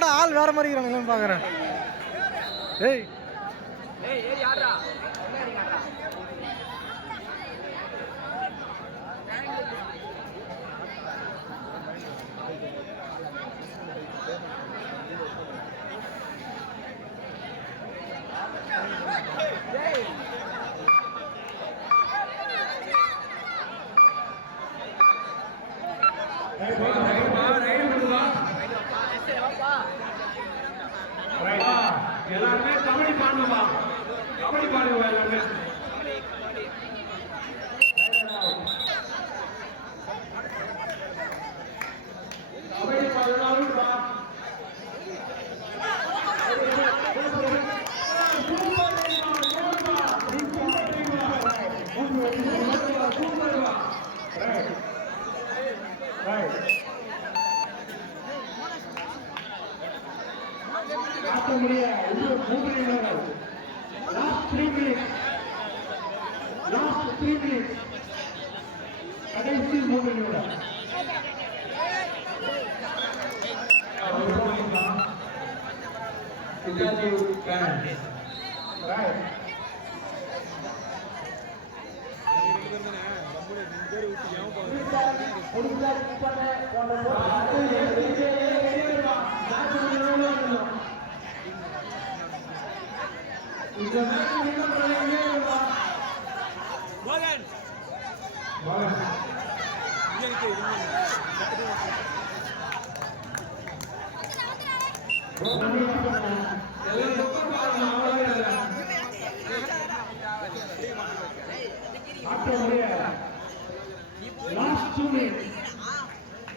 என்னடா ஆள் வேற மாதிரி இருக்கிறானுங்கன்னு பாக்குறேன். ஏய் யாரா எல்லாருமே கபடி பாடுவா, கபடி பாடுவா எல்லாருமே. கபடி பாடுவாலும் கடைசி 3 நிமிடம்.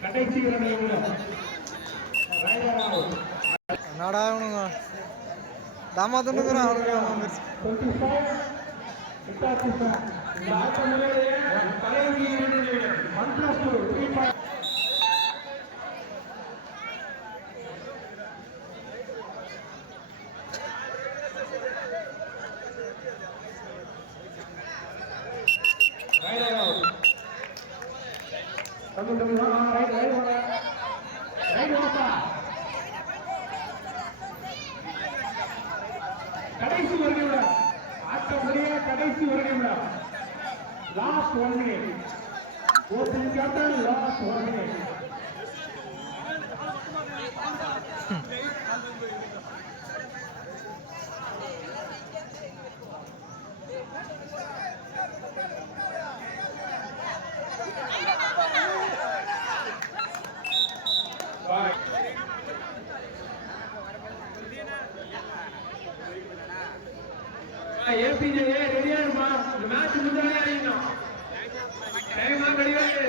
கடைசி 2 நிமிடம். என்னடா இவனுங்க தாமாதுன்னுக்குறான் அவனுக்கு. கடைசி 1 நிமிடம். ஆட்டமுடைய கடைசி 1 நிமிடம். Last 1 minute. Opening captain last 1 minute. APJ ரெடியா இருமா, இந்த மேட்ச் முன்னாடியே ஆயிடணும். டைமா கிடையாது.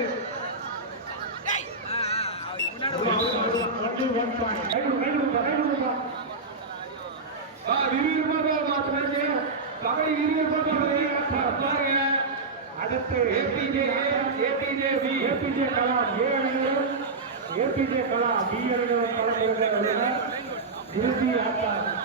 அடுத்து ஏபிஜே கலாம் ஏ அணியிலும் ஏபிஜே கலாம் பி அணியிலும் களமிறங்க இறுதி ஆட்டம்.